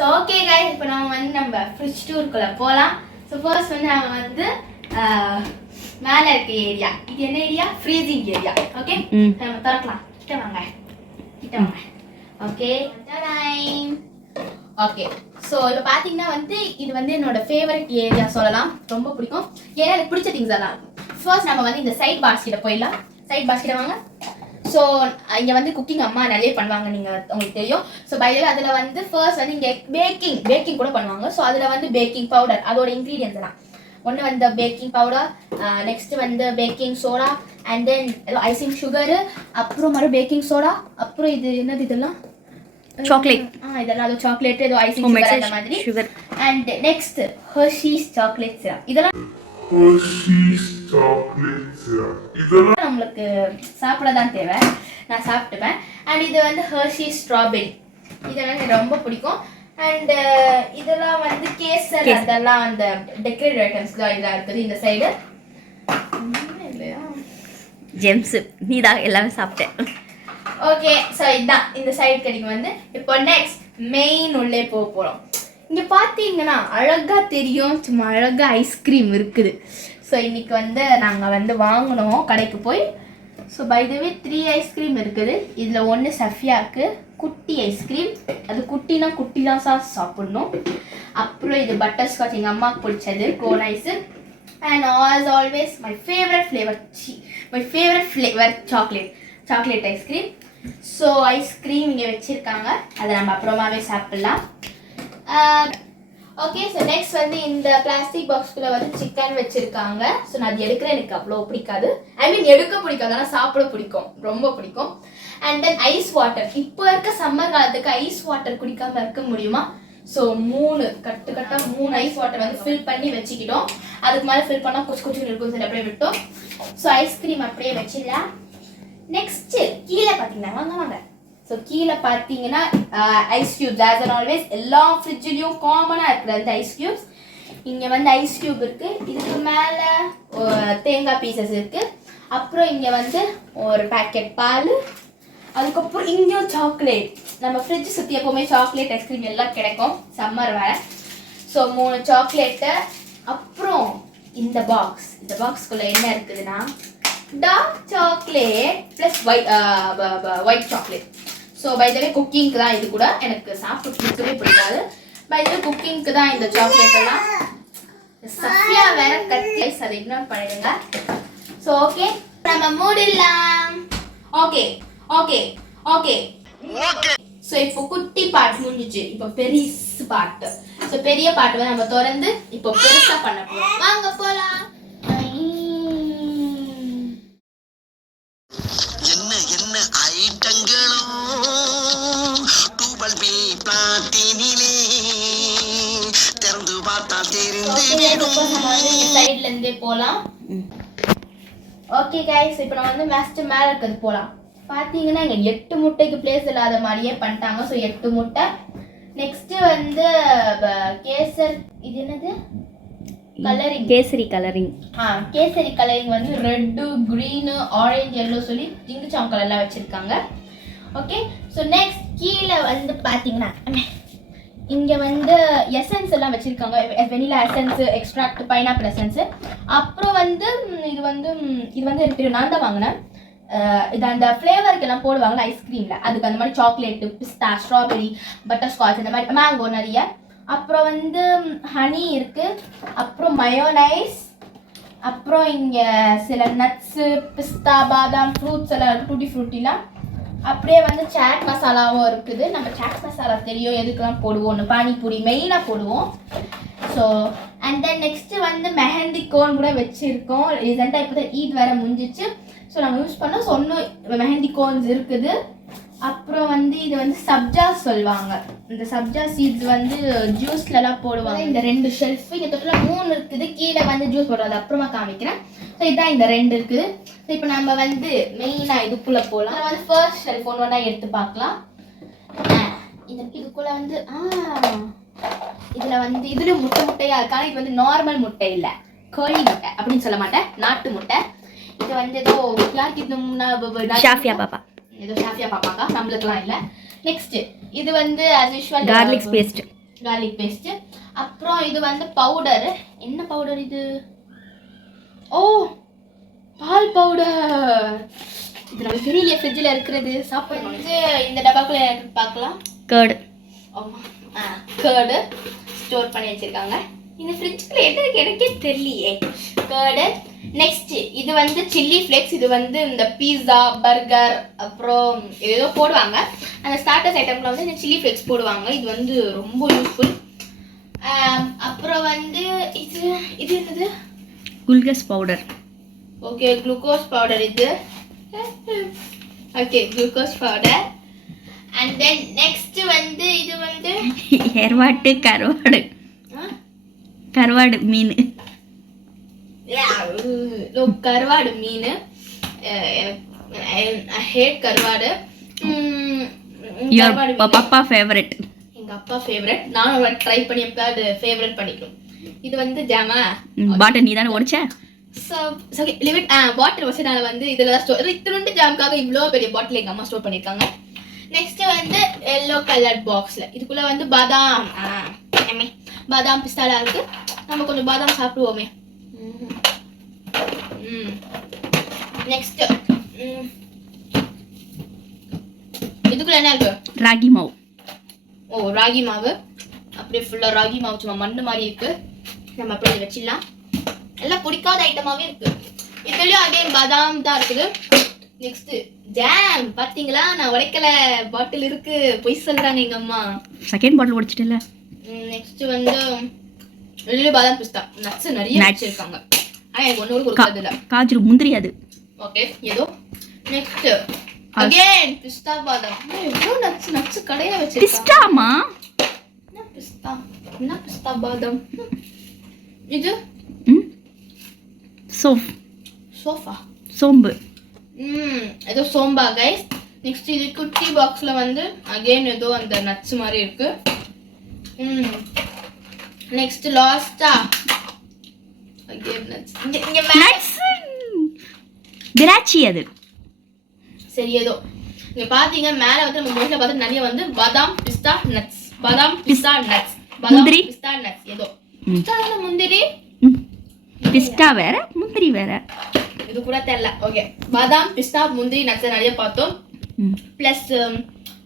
So okay guys, இப்போ நம்ம fridge டூருக்குள்ள போகலாம். ஸோ ஃபர்ஸ்ட் நம்ம மேலே இருக்க ஏரியா, இது என்ன ஏரியா? Freezing area. ஓகே, நம்ம திறக்கலாம். கிட்ட வாங்க. Okay okay. ஸோ இப்போ பார்த்தீங்கன்னா இது என்னோட ஃபேவரட் ஏரியா சொல்லலாம். ரொம்ப பிடிக்கும், ஏன்னா எனக்கு பிடிச்ச திங்ஸ் எல்லாம் இருக்கும். ஃபர்ஸ்ட் நம்ம இந்த சைட் பாக்ஸ் கிட்ட போயிடலாம். சைட் பாக்ஸ் கிட்ட வாங்க. ஸோ இங்கே குக்கிங் அம்மா நிறைய பண்ணுவாங்க, உங்களுக்கு தெரியும். ஸோ பைல அதில் ஃபர்ஸ்ட் இங்கே பேக்கிங் கூட பண்ணுவாங்க. ஸோ அதில் பேக்கிங் பவுடர், அதோட இன்க்ரீடியன்ஸ் தான். ஒன்று baking powder, next baking soda, and then icing sugar, அப்புறம் பேக்கிங் சோடா, அப்புறம் இது என்னது இதெல்லாம் சாக்லேட். இதெல்லாம் அது சாக்லேட், ஏதோ ஐசிங் சுகர் அந்த மாதிரி. And next Hershey's chocolate syrup. இதெல்லாம் நம்மளுக்கு சாப்பிட தான் தேவை, நான் சாப்பிட்டுப்பேன். அண்ட் இது ஹெர்ஷீஸ் ஸ்ட்ராபெரி, இதெல்லாம் எனக்கு ரொம்ப பிடிக்கும். அண்ட் இதெல்லாம் கேசர், அதெல்லாம் அந்த டெக்கரேட்டிவ் ஐட்டம்ஸ் தான் இதாக இருக்குது. இந்த சைடு ஜெம்ஸ் நீதான் எல்லாமே சாப்பிட்டேன். ஓகே, ஸோ இதுதான் இந்த சைடு கிடைக்கும். இப்போ நெக்ஸ்ட் மெயின் உள்ளே போக போகிறோம். இங்கே பார்த்தீங்கன்னா அழகாக தெரியும், சும்மா அழகாக ஐஸ்கிரீம் இருக்குது. ஸோ இன்னைக்கு நாங்கள் வாங்கினோம் கடைக்கு போய். So by the way 3 ice cream இருக்குது. இதில் ஒன்று சஃபியாவுக்கு குட்டி ஐஸ்கிரீம், அது குட்டி தான் சாப்பிடணும். அப்புறம் இது பட்டர் ஸ்காட்ச், எங்கள் அம்மாவுக்கு பிடிச்சது cone ice. And always my favourite flavour chocolate ice cream. So ice cream இங்கே வச்சுருக்காங்க, அதை நம்ம அப்புறமாவே சாப்பிட்லாம். ஓகே, ஸோ நெக்ஸ்ட் இந்த பிளாஸ்டிக் பாக்ஸ்குள்ளே சிக்கன் வச்சுருக்காங்க. ஸோ நான் அது எடுக்கிறேன், எனக்கு அவ்வளோ பிடிக்காது. எடுக்க பிடிக்காது, ஆனால் சாப்பிட பிடிக்கும், ரொம்ப பிடிக்கும். And then ice water. இப்போ இருக்க சம்மர் காலத்துக்கு ஐஸ் வாட்டர் குடிக்காமல் இருக்க முடியுமா? ஸோ 3 ஐஸ் வாட்டர் ஃபில் பண்ணி வச்சுக்கிட்டோம். அதுக்கு மேலே ஃபில் பண்ணால் கொஞ்சம் இருக்கும், சரி அப்படியே விட்டோம். ஸோ ஐஸ்கிரீம் அப்படியே வச்சிடலாம். நெக்ஸ்ட்டு கீழே பார்த்தீங்கன்னா வாங்க. ஸோ கீழே பார்த்தீங்கன்னா ice cubes, as and always எல்லா ஃப்ரிட்ஜ்லேயும் காமனாக இருக்கிற அந்த ஐஸ் கியூப்ஸ். இங்கே ஐஸ் கியூப் இருக்குது. இதுக்கு மேலே தேங்காய் பீசஸ் இருக்குது. அப்புறம் இங்கே ஒரு பேக்கெட் பால். அதுக்கப்புறம் இங்கேயும் சாக்லேட். நம்ம ஃப்ரிட்ஜ் சுற்றி எப்போவுமே சாக்லேட் ஐஸ்கிரீம் எல்லாம் கிடைக்கும், சம்மர் வேறு. So 3 chocolate. அப்புறம் இந்த பாக்ஸ்குள்ளே என்ன இருக்குதுன்னா dark chocolate plus white chocolate. So by the way குக்கிங்க்கு தான் இது கூட. எனக்கு சாப்பிட்டு பிடிக்கவே பிடிக்காது. பை த வே குக்கிங்க்கு தான் இந்த சாக்லேட் எல்லாம். சஃபியா வேற கத்தி, அதை இக்னோர் பண்ணிடுங்க. ஸோ ஓகே, நம்ம மூடிடலாம். ஓகே. ஸோ இப்போ குட்டி பாட்டு முடிஞ்சிச்சு, இப்போ பெரிய பாட்டு. ஸோ பெரிய பாட்டு நம்ம திறந்து இப்போ பெருசா பண்ண போறோம். வாங்க போலாம். என்ன ஐட்டங்களோ டூபல் பி பிளாட்டினிலே திறந்து பார்த்தா தெரிந்து சைடுல இருந்தே போலாம். ஓகே கைஸ், இப்போ நம்ம மேஸ்டர் மேல இருக்கிறது போலாம். பார்த்தீங்கன்னா இங்கே 8 முட்டைக்கு பிளேஸ் இல்லாத மாதிரியே பண்ணிட்டாங்க. ஸோ 8 முட்டை. நெக்ஸ்ட் கேசர், இது என்னது colouring, kesari colouring. Kesari colouring red, green, orange, yellow சொல்லி ஜிங்குச்சாங் கலர்லாம் வச்சுருக்காங்க. ஓகே, ஸோ நெக்ஸ்ட் கீழே பார்த்தீங்கன்னா இங்கே எசன்ஸ் எல்லாம் வச்சுருக்காங்க. Vanilla essence, extract, pineapple essence. அப்புறம் இது எனக்கு நான் தான் வாங்கினேன். இது அந்த ஃப்ளேவருக்கு எல்லாம் போடுவாங்களா ஐஸ்கிரீமில், அதுக்கு அந்த மாதிரி சாக்லேட்டு, பிஸ்தா, ஸ்ட்ராபெரி, பட்டர் ஸ்காட்ச், இந்த மாதிரி மேங்கோ நிறைய. அப்புறம் ஹனி இருக்குது. அப்புறம் மயோனைஸ். அப்புறம் இங்கே சில நட்ஸு, பிஸ்தா, பாதாம், ஃப்ரூட்ஸ் எல்லாம், டூட்டி ஃப்ரூட்டிலாம். அப்படியே சாட் மசாலாவும் இருக்குது. நம்ம சாட் மசாலா தெரியும் எதுக்கெல்லாம் போடுவோம், பானிபூரி மெயினாக போடுவோம். So and then next mehndi cone கூட வச்சுருக்கோம். ரீசெண்டாக இப்போ தான் ஈத் வேறு முடிஞ்சிச்சு. ஸோ நம்ம யூஸ் பண்ணோம். ஸோ இன்னும் மெஹந்தி கோன்ஸ் இருக்குது. அப்புறம் இது சப்ஜா சொல்லுவாங்க. இந்த சப்ஜா சீட்ஸ் ஜூஸ்லலாம் போடுவாங்க. இந்த 2 ஷெல்ஃபு, இங்கே தொட்டில் 3 இருக்குது. கீழே ஜூஸ் போடுறது அப்புறமா காமிக்கிறேன். ஸோ இதுதான் இந்த 2 இருக்குது. ஸோ இப்போ நம்ம மெயினாக இதுக்குள்ளே போகலாம். ஃபர்ஸ்ட் ஷெல்ஃப் ஒன்றா எடுத்து பார்க்கலாம். இதுக்குள்ளே இதில் இதில் முட்டையாக இருக்காங்க. இது நார்மல் முட்டை இல்லை, கோழி முட்டை அப்படின்னு சொல்ல மாட்டேன், நாட்டு முட்டை. இது ஏதோ யாருக்கு ஷாஃபியா பாப்பா, ஏதோ ஷாஃபியா பாப்பாக்கா, நம்மளுக்குலாம் இல்லை. நெக்ஸ்ட் இது as usual garlic paste. garlic paste. அப்புறம் இது வந்து பவுடர். என்ன பவுடர் இது? ஓ, பால் பவுடர். இது நம்ம பெரிய ஃப்ரிட்ஜில் இருக்கிறது. சாப்பிடணும். இந்த டப்பாக்குள்ள பார்க்கலாம். கேர்டு. கேர்டு ஸ்டோர் பண்ணி வச்சிருக்காங்க. இந்த ஃப்ரிட்ஜுக்குள்ள என்ன இருக்கு எனக்கே தெரியலையே. கேர்டு. நெக்ஸ்ட் இது வந்து சில்லி ஃப்ளேக்ஸ். இது வந்து இந்த பீஸா, பர்கர், அப்புறம் ஏதோ போடுவாங்க. அந்த ஸ்டார்டர்ஸ் ஐட்டம்ல வந்து இந்த சில்லி ஃப்ளேக்ஸ் போடுவாங்க. இது வந்து ரொம்ப யூஸ்ஃபுல். அப்புறம் வந்து இது இது என்னது? குல்கஸ் பவுடர். ஓகே, குளுக்கோஸ் பவுடர் இது. Okay, glucose powder. And then next வந்து இது வந்து எர்வாட்டு கருவாடு. கருவாடு மீன். கருவாடு மீன். ஐ ஹேட் கருவாடு. பாப்பா ஃபேவரட். எங்க அப்பா ஃபேவரட். நானும் ட்ரை பண்ணி எப்பயாவது ஃபேவரட் பண்ணிக்கணும். இது வந்து ஜாமா பாட்டில் நீ தானே உடைச்ச. பாட்டில் வச்சனால வந்து இதுல தான் ஸ்டோர். இத்தினுண்டு ஜாமுக்காக இவ்வளோ பெரிய பாட்டில் எங்க அம்மா ஸ்டோர் பண்ணியிருக்காங்க. நெக்ஸ்ட் வந்து எல்லோ கலர் பாக்ஸ்ல இதுக்குள்ள வந்து பாதாம் பாதாம் பிஸ்தாலாம் இருக்கு. நம்ம கொஞ்சம் பாதாம் சாப்பிடுவோமே. நெக்ஸ்ட் இதுக்குள்ள என்ன இருக்கு? ராகி மாவு. ஓ, ராகி மாவு. அப்படியே ஃபுல்லா ராகி மாவு சும்மா மண்ணு மாதிரி இருக்கு. நம்ம அப்படியே வச்சிடலாம். எல்லாம் பிடிக்காத ஐட்டமாவே இருக்கு. இதுலயும் அதே பாதாம் தான் இருக்குது. Next jam. பாத்தீங்களா, நான் உடைக்கல. பாட்டில் இருக்கு. பொய் சொல்றாங்க எங்க அம்மா. செகண்ட் பாட்டில் உடைச்சிட்டல. நெக்ஸ்ட் வந்து வெளியில பாதாம் பிஸ்தா நட்ஸ் நிறைய வச்சிருக்காங்க. எனக்கு ஒண்ணு கொடுக்கிறது இல்ல. காஜு முந்திரி அது. ஓகே, ஏதோ. நெக்ஸ்ட் அகைன் பிஸ்தா பாதாம். எவ்வளவு நட்ஸ் கடையா வச்சிருக்காங்க. பிஸ்தாமா? என்ன பிஸ்தா பாதாம் இது? சோஃபா சோம்பு. ஏதோ சோம்பா கைஸ். நெக்ஸ்ட் இது குட்டி பாக்ஸ்ல வந்து அகைன் ஏதோ அந்த நட்ஸ் மாதிரி இருக்கு. நெக்ஸ்ட் லாஸ்டா அகைன் நட்ஸ். இங்க நட்ஸ் திராட்சை அது. சரி, ஏதோ இங்க பாத்தீங்க மேல வந்து நம்ம மோஸ்ட்ல பார்த்து நிறைய வந்து பாதாம் பிஸ்தா நட்ஸ், பாதாம் பிஸ்தா நட்ஸ், பாதாம் பிஸ்தா நட்ஸ். ஏதோ முந்திரி பிஸ்தா வேற முந்திரி வேற. இது கூட தெரியல. ஓகே, பாதாம் பிஸ்தா முந்திரி நட்ஸ் நிறைய பார்த்தோம். பிளஸ்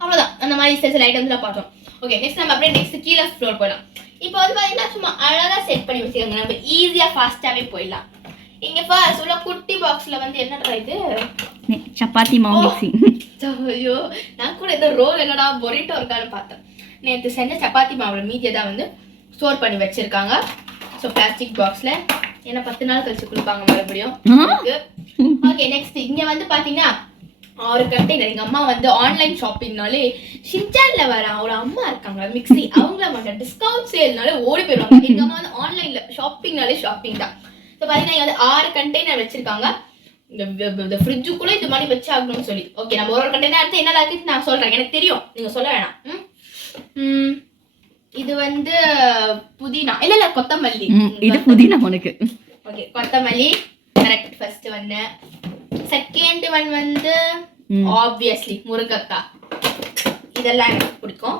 அவ்வளவுதான். அந்த மாதிரி சில ஐட்டம்ஸ்லாம் பார்த்தோம். ஓகே, நெக்ஸ்ட் நம்ம அப்படியே நெக்ஸ்ட் கீழே ஃப்ளோர் போயிடலாம். இப்போ வந்து பாத்தீங்கன்னா சும்மா அழகா செட் பண்ணி வச்சுக்கோங்க. நம்ம ஈஸியா ஃபாஸ்டாவே போயிடலாம். இங்க ஃபர்ஸ்ட் உள்ள குட்டி பாக்ஸ்ல வந்து என்னடா இது? சப்பாத்தி மாவு மிக்சிங். ஐயோ, நான் கூட ஏதோ ரோல் என்னடா பொரிட்டோ இருக்கான்னு பார்த்தேன். நேற்று செஞ்ச சப்பாத்தி மாவுல மீதியை தான் வந்து ஸ்டோர் பண்ணி வச்சிருக்காங்க. ஸோ பிளாஸ்டிக் பாக்ஸ்ல ஏன்னா 10 நாள் கழிச்சு கொடுப்பாங்க மறுபடியும். ஓகே, நெக்ஸ்ட் இங்க வந்து பாத்தீங்கன்னா 6 கண்டெய்னர். எங்க அம்மா வந்து ஆன்லைன் ஷாப்பிங்னாலே ஷின்சான்ல வர ஒரு அம்மா இருக்காங்க மிக்ஸி, அவங்கள மட்டும் டிஸ்கவுண்ட் சேல்னால ஓடி போயிடுவாங்க. எங்க அம்மா வந்து ஆன்லைன்ல ஷாப்பிங்னாலே ஷாப்பிங் தான். ஸோ பாத்தீங்கன்னா இங்க வந்து 6 கண்டெய்னர் வச்சிருக்காங்க. இந்த ஃப்ரிட்ஜுக்குள்ள இது மாதிரி வச்சு ஆகணும்னு சொல்லி. ஓகே, நம்ம ஒரு கண்டெய்னர் எடுத்து என்ன இருக்குன்னு நான் சொல்றேன். எனக்கு தெரியும், நீங்க சொல்ல வேணாம். இது வந்து புதினா இல்ல கொத்தமல்லி. இது புதினா உனக்கு. ஓகே, கொத்தமல்லி கரெக்ட். ஃபர்ஸ்ட் ஒன்னு. செகண்ட் ஒன் வந்து ஆப்வியஸ்லி முருங்கக்காய். இதெல்லாம் எனக்கு பிடிக்கும்.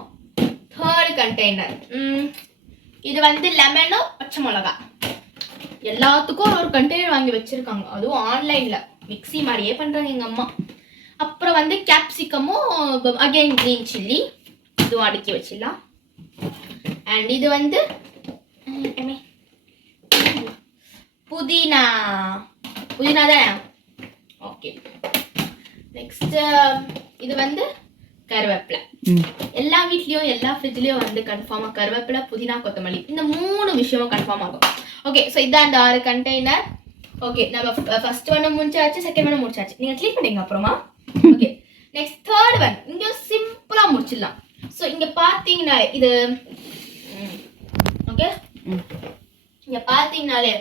தேர்ட் கண்டெய்னர் இது வந்து லெமனும் பச்சை மிளகாய். எல்லாத்துக்கும் ஒரு கண்டெய்னர் வாங்கி வச்சிருக்காங்க. அதுவும் ஆன்லைன்ல மிக்ஸி மாதிரியே பண்றாங்க எங்க அம்மா. அப்புறம் வந்து கேப்சிகமும் அகைன் கிரீன் சில்லி இதுவும் அடுக்கி வச்சிடலாம். அண்ட் இது வந்து புதினா தானே. ஓகே, நெக்ஸ்ட் இது வந்து கருவேப்பிலை. எல்லா வீட்லயும் எல்லா ஃப்ரிட்ஜ்லயும் வந்து கன்ஃபார்மா கருவேப்பிலை, புதினா, கொத்தமல்லி இந்த 3 விஷயமும் கன்ஃபார்ம் ஆகும். ஓகே, ஸோ இதான் அந்த 6 கண்டெய்னர். ஓகே, நம்ம ஃபர்ஸ்ட் ஒன்று முடிச்சாச்சு, செகண்ட் ஒன்று முடிச்சாச்சு. நீங்க க்ளீன் பண்ணீங்க அப்புறமா. ஓகே, நெக்ஸ்ட் தேர்ட் ஒன் இங்க சிம்பிளா முடிச்சிடலாம். ஸோ இங்க பாத்தீங்கன்னாலே இது ஓகே, இங்க பாத்தீங்கன்னாலே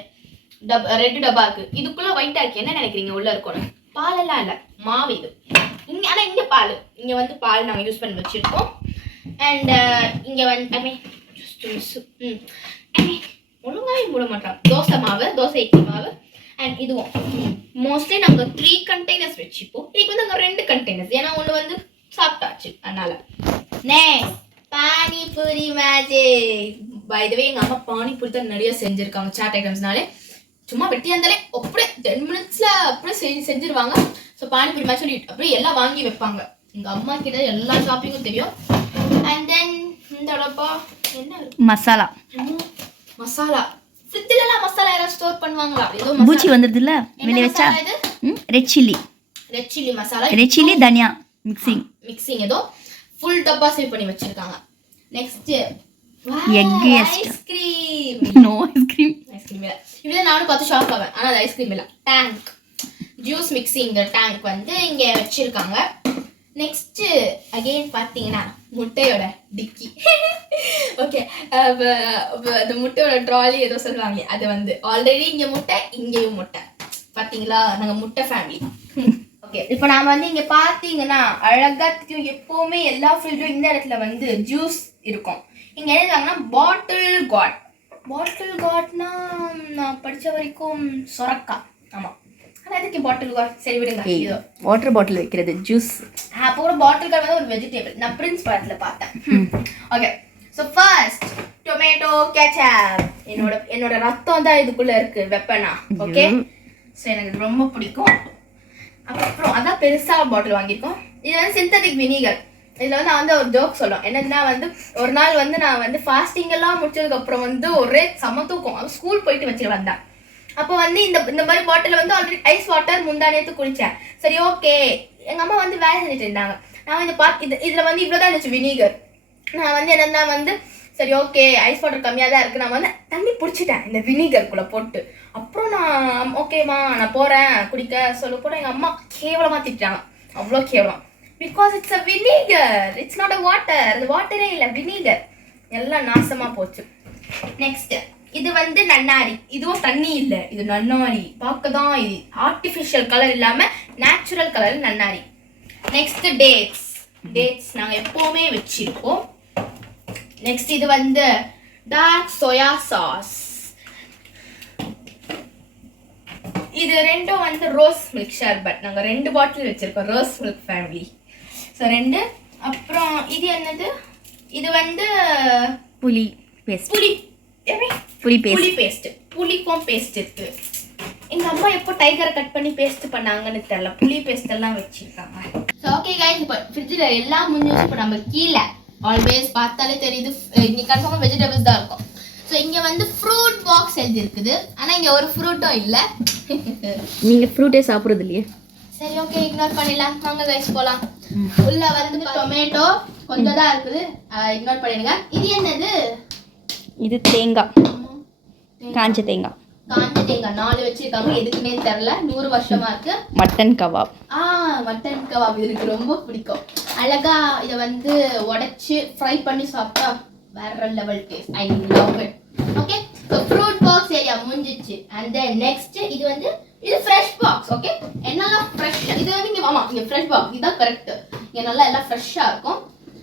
ரெட் டப்பா இருக்கு. இதுக்குள்ள ஒயிட்டா இருக்கு. என்ன நினைக்கிறீங்க உள்ள இருக்கணும்? பாலெல்லாம் இல்ல, மாவு இது. இங்க ஆனா இங்க பால், இங்க வந்து பால் நாங்க யூஸ் பண்ணி வச்சிருக்கோம். அண்ட் இங்க வந்து ஒழுங்காவே மூட மாட்டோம். தோசை மாவு, தோசை இட்லி மாவு. அண்ட் இதுவும் மோஸ்ட்லி நாங்க 3 கண்டெய்னர்ஸ் வச்சுப்போம். இன்னைக்கு வந்து அங்க 2 கண்டெய்னர்ஸ், ஏன்னா ஒண்ணு வந்து சாப்பிட்டாச்சு அதனால. Next panipuri magic. By the way எங்க அம்மா பானிபூரி தான் நிறைய செஞ்சிருக்காங்க சாட் ஐட்டம்ஸ்னாலே. சும்மா வெட்டியாந்தாலே அப்படியே 10 மினிட்ஸ்ல அப்படியே செஞ்சிருவாங்க. ஸோ பானிபூரி மேட்ச் சொல்லி அப்படியே எல்லாம் வாங்கி வைப்பாங்க. எங்க அம்மா கிட்ட எல்லா ஷாப்பிங்கும் தெரியும். அண்ட் தென் இந்த டப்பா என்ன மசாலா மசாலா. ஃப்ரிட்ஜ்ல மசாலா யாராவது ஸ்டோர் பண்ணுவாங்களா? ஏதோ பூச்சி வந்துருதுல வெளிய வச்சா. Red chilli masala, red chilli தனியா மிக்சிங் ஏதோ ஃபுல் டப்பா சேவ் பண்ணி வச்சிருக்காங்க. Next egg ice cream. No ice cream இல்ல இவள நானும் பார்த்து ஷாக் ஆவேன். ஆனா அது ஐஸ்கிரீம் இல்ல, டேங்க் ஜூஸ் மிக்சிங் டேங்க் வந்து இங்க வச்சிருக்காங்க. நெக்ஸ்ட் அகைன் பாத்தீங்கன்னா முட்டையோட டிக்கி. ஓகே, அந்த முட்டையோட ட்ராலி ஏதோ சொல்லுவாங்க, அது வந்து ஆல்ரெடி இங்க முட்டை இங்கேயும் முட்டை. பாத்தீங்களா, நாங்க முட்டை ஃபேமிலி. ஓகே, இப்போ நாம வந்து இங்க பாத்தீங்கன்னா அழகா எப்பவுமே எல்லா ஃப்ரிட்ஜும் இந்த இடத்துல வந்து ஜூஸ் இருக்கும். இங்க என்னன்னா பாட்டில் காட்னா நான் படிச்ச வரைக்கும் சொரக்கா. ஆமா, ஆனா அதுக்கு பாட்டில் காட் சரி விடுங்க. இதோ வாட்டர் பாட்டில் வைக்கிறது ஜூஸ். அப்போ கூட பாட்டில் காட் வந்து ஒரு வெஜிடபிள். நான் பிரின்ஸ் படத்துல பார்த்தேன். Okay, so first tomato ketchup. என்னோட ரத்தம் தான் இதுக்குள்ள இருக்கு, வெப்பனா. ஓகே, ஸோ எனக்கு ரொம்ப பிடிக்கும். அப்புறம் அதான் பெருசா பாட்டில் வாங்கியிருக்கோம். இது வந்து சிந்தட்டிக் வினிகர். இதுல வந்து நான் வந்து ஒரு ஜோக் சொல்லும் என்னன்னா வந்து ஒரு நாள் வந்து நான் வந்து ஃபாஸ்டிங் எல்லாம் முடிச்சதுக்கு அப்புறம் வந்து ஒரே சமத்தூக்கம் ஸ்கூல் போயிட்டு வச்சுட்டு வந்தேன். அப்போ வந்து இந்த மாதிரி பாட்டில் வந்து ஆல்ரெடி ஐஸ் வாட்டர் முந்தானேத்து குடிச்சேன். சரி ஓகே, எங்க அம்மா வந்து வேலை செஞ்சுட்டு இருந்தாங்க. நான் இந்த இதுல வந்து இவ்வளவுதான் இருந்துச்சு வினிகர். நான் வந்து என்னன்னா வந்து சரி ஓகே ஐஸ் வாட்டர் கம்மியாக தான் இருக்கு, நான் வந்து தண்ணி பிடிச்சிட்டேன் இந்த வினிகருக்குள்ள போட்டு. அப்புறம் நான் ஓகேம்மா நான் போறேன் குடிக்க சொல்ல போறேன். எங்க அம்மா கேவலமா திட்டாங்க, அவ்வளோ கேவலம். Because it's a vinegar, it's not a water. அது வாட்டரே இல்லை, வினிகர். எல்லாம் நாசமா போச்சு. நெக்ஸ்ட் இது வந்து நன்னாரி. இதுவும் தண்ணி இல்லை, இது நன்னாரி. பார்க்க தான் இது ஆர்டிஃபிஷியல் கலர் இல்லாம நேச்சுரல் கலர் நன்னாரி. நெக்ஸ்ட் டேட்ஸ் நாங்கள் எப்பவுமே வச்சிருக்கோம். நெக்ஸ்ட் இது வந்து டார்க் சோயா சாஸ். இது ரெண்டும் வந்து ரோஸ் மில்க் ஷர்பட். நாங்கள் 2 பாட்டில் வச்சிருக்கோம், ரோஸ் மில்க் ஃபேமிலி. ஸோ 2. அப்புறம் இது என்னது, இது வந்து புளி பேஸ்ட். புளிக்கும் பேஸ்ட் இருக்கு. எங்க அம்மா எப்போ டைகரை கட் பண்ணி பேஸ்ட் பண்ணாங்கன்னு தெரியல, புளி பேஸ்ட் எல்லாம் வச்சிருக்காங்க. ஸோ ஓகே கைஸ், இப்போ ஃப்ரிட்ஜில் எல்லாம் முடிஞ்சு. இப்போ நம்ம கீழே ஆல்வேஸ் பார்த்தாலே தெரியுது இங்க கன்ஃபார்மா வெஜிடபிள்ஸ் தான் இருக்கும். ஸோ இங்க வந்து ஃப்ரூட் பாக்ஸ் எழுதி இருக்குது, ஆனா இங்க ஒரு ஃப்ரூட்டும் இல்ல. நீங்க ஃப்ரூட்டே சாப்பிடுறது இல்லையே. சரி ஓகே, இக்னோர் பண்ணிடலாம். வாங்க கைஸ் போலாம். உள்ள வந்து டொமேட்டோ கொஞ்சம் தான் இருக்குது, இக்னோர் பண்ணிடுங்க. இது என்னது, இது தேங்காய், காஞ்ச தேங்காய். 4 வச்சிருக்காங்க, எதுக்குன்னே தெரியல. 100 வருஷமா இருக்கு. Mutton kebab. மட்டன் கபாப் எனக்கு ரொம்ப பிடிக்கும். அழகா இதை வந்து உடைச்சு ஃப்ரை பண்ணி சாப்பிட்டா வேற level taste. I love it. Okay, so fruit box area முடிஞ்சிச்சு. அண்ட் தென் நெக்ஸ்ட் இது ஃப்ரெஷ் பாக்ஸ். ஓகே, என்னெல்லாம் ஃப்ரெஷ், இது வந்து இங்கே ஃப்ரெஷ் பாக்ஸ் இதுதான் கரெக்ட். இங்கே நல்லா எல்லாம் ஃப்ரெஷ்ஷாக இருக்கும்.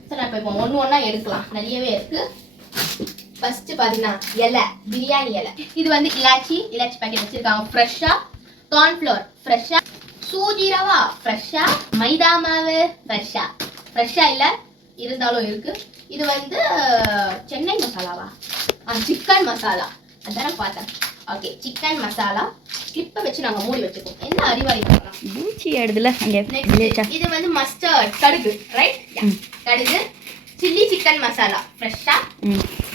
ஸோ நான் இப்போ ஒன்றா எடுக்கலாம், நிறையவே இருக்கு. ஃபர்ஸ்ட் பாத்தீங்கன்னா இலை, பிரியாணி இலை. இது வந்து இலாச்சி பேக்கெட் வச்சிருக்காங்க ஃப்ரெஷ்ஷா. கார்ன்ஃப்ளவர் ஃப்ரெஷ்ஷா, சூஜி ரவா ஃப்ரெஷ்ஷா, மைதா மாவு ஃப்ரெஷ்ஷா இல்ல இருந்தாலும் இருக்கு. இது வந்து சென்னை மசாலாவா, சிக்கன் மசாலா அதான் பார்த்தேன். ஓகே, சிக்கன் மசாலா கிளிப்பை வச்சு நாங்க மூடி வச்சுக்கோம். என்ன அறிவாளி பண்ணலாம், பூச்சி எடுதுல. இது வந்து மஸ்டர்ட், கடுகு, ரைட்? கடுகு, சில்லி சிக்கன் மசாலா ஃப்ரெஷ்ஷா.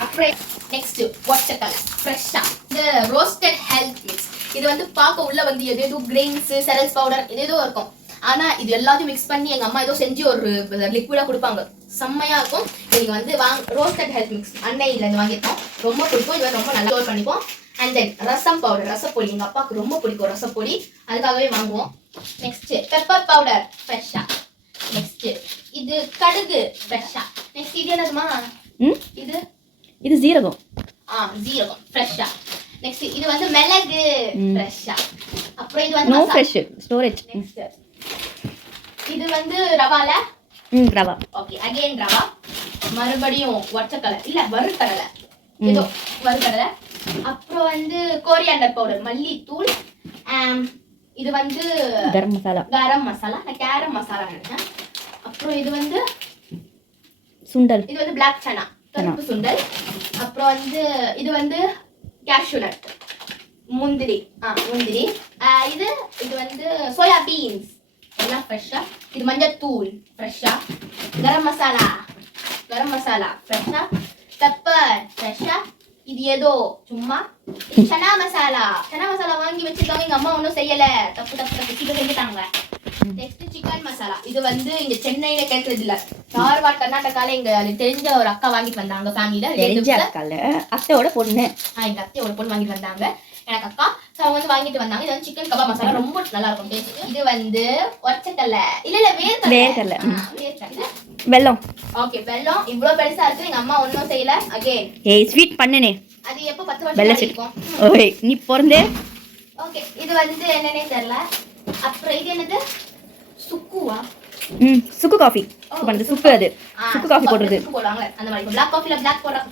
அப்புறம் நெக்ஸ்ட் ஒட்டக்கலை ஃப்ரெஷ்ஷா. இது ரோஸ்டட் ஹெல்த் மிக்ஸ். இது வந்து பார்க்க உள்ள வந்து ஏதோ கிரெயின்ஸ், செரல்ஸ் பவுடர் ஏதோ இருக்கும். ஆனா இது எல்லாத்தையும் மிக்ஸ் பண்ணி எங்க அம்மா ஏதோ செஞ்சு ஒரு லிக்விடா கொடுப்பாங்க, செம்மையா இருக்கும். நீங்க வந்து ரோஸ்டட் ஹெல்த் மிக்ஸ் அன்னையில இருந்து வாங்கியிருக்கோம், ரொம்ப பிடிக்கும். இது ரொம்ப நல்லா ஸ்டோர் பண்ணிப்போம். அண்ட் தென் ரசம் பவுடர், ரசப்பொடி எங்க அப்பாவுக்கு ரொம்ப பிடிக்கும் ரசப்பொடி, அதுக்காகவே வாங்குவோம். நெக்ஸ்ட் பெப்பர் பவுடர் ஃப்ரெஷ்ஷா. நெக்ஸ்ட் இது கடுகு ஃப்ரெஷ்ஷா. நெக்ஸ்ட் இது என்னதுமா, இது ஜீரகம். ஜீரகம் ஃப்ரெஷ்ஷா. நெக்ஸ்ட் இது வந்து மிளகு ஃப்ரெஷ்ஷா. அப்புறம் இது வந்து நோ ஃப்ரெஷ் ஸ்டோரேஜ். நெக்ஸ்ட் இது வந்து ரவால ரவா. Okay, again rava. மறுபடியும் ஒற்றைக்கடலை இல்ல வறுக்கடலை, ஏதோ வறுக்கடலை. அப்புறம் வந்து கோரியாண்டர் பவுடர், மல்லித்தூள். இது வந்து கரம் மசாலா. நான் கேரம் மசாலா நினைச்சேன். அப்புறம் இது வந்து சுண்டல். இது வந்து பிளாக் சனா கருப்பு சுண்டல். அப்புறம் வந்து இது வந்து கேஷ்யூ நட் முந்திரி முந்திரி. இது வந்து சோயா பீன்ஸ் எல்லாம் ஃப்ரெஷ்ஷா. இது மஞ்சள் தூள் ஃப்ரெஷ்ஷா. கரம் மசாலா ஃப்ரெஷ்ஷா. பெப்பர் ஃப்ரெஷ்ஷா. இது ஏதோ சும்மா. சனா மசாலா வாங்கி வச்சிருக்காங்க. எங்க அம்மா ஒன்றும் செய்யல. தப்பு சீக்கிரம் செஞ்சுட்டாங்க. Next chicken masala. இது வந்து இங்க சென்னையில கேட்கறது இல்ல, தார்வாட் கர்நாடகால எங்க தெரிஞ்ச ஒரு அக்கா வாங்கிட்டு வந்தாங்க. ஃபேமிலில அத்தையோட பொண்ணு. எங்க அத்தையோட பொண்ணு வாங்கிட்டு வந்தாங்க எனக்கு அக்கா. ஸோ அவங்க வந்து வாங்கிட்டு வந்தாங்க. இது வந்து சிக்கன் கபாப் மசாலா ரொம்ப நல்லா இருக்கும் டேஸ்ட். இது வந்து ஒச்சக்கல்ல இல்ல வேர்க்கடலை. வெல்லம். ஓகே வெல்லம் இவ்வளவு பெருசா இருக்கு. எங்க அம்மா ஒன்றும் செய்யல. அகைன் ஸ்வீட் பண்ணனே. அது எப்போ 10 வருஷம் இருக்கும். ஓய் நீ பிறந்தே. ஓகே இது வந்து என்னன்னே தெரியல. அப்புறம் இது என்னது சுக்குவா? சுக்கு காஃபி. சுக்கு அது சுக்கு காஃபி போடுறது. சுக்கு போடுவாங்க அந்த மாதிரி. black காஃபில black போடுறாங்க.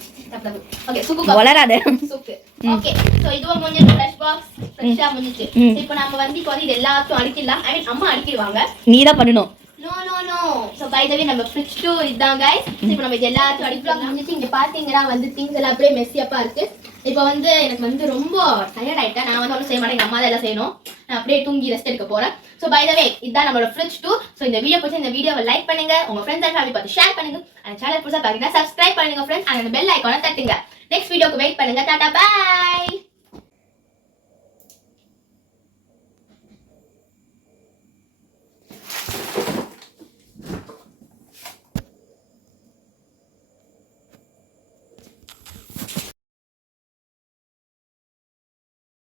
ஓகே சுக்கு காஃபி வளராத சுக்கு. ஓகே சோ இதுவும் முடிஞ்ச ஃப்ரெஷ் பாக்ஸ் ஃப்ரெஷ்ஷா முடிஞ்சிச்சு. இப்போ நாம வந்து இப்போ இது எல்லாத்தையும் அடிக்கலாம். ஐ மீன் அம்மா அடிக்கிடுவாங்க. நீ தான் பண்ணணும். நோ சோ பை தி வே நம்ம ஃப்ரிட்ஜ் டூ இதான் गाइस. இப்போ நம்ம இது எல்லாத்தையும் அடிக்கலாம் முடிஞ்சிச்சு. இங்க பாத்தீங்கன்னா வந்து திங்ஸ் எல்லாம் அப்படியே மெஸ்ஸியப்பா இருக்கு. இப்போ வந்து எனக்கு வந்து ரொம்ப டயர்ட் ஆயிட்டேன். நான் வந்து ஒன்றும் செய்ய மாட்டேன். எங்க அம்மா தான் எல்லாம் செய்யணும். நான் அப்படியே தூங்கி ரெஸ்ட் எடுக்க போறேன். ஸோ பை த வே இதான் நம்மளோட ஃப்ரிட்ஜ் டூ. ஸோ இந்த வீடியோ பிடிச்சி இந்த வீடியோவை லைக் பண்ணுங்க, உங்க ஃப்ரெண்ட்ஸ் அண்ட் ஃபேமிலி பார்த்து ஷேர் பண்ணுங்க. அந்த சேனல் புதுசாக பார்த்தீங்கன்னா சப்ஸ்கிரைப் பண்ணுங்க ஃப்ரெண்ட்ஸ். அந்த பெல் ஐக்கானை தட்டுங்க. நெக்ஸ்ட் வீடியோக்கு வெயிட் பண்ணுங்க. டாடா பாய்.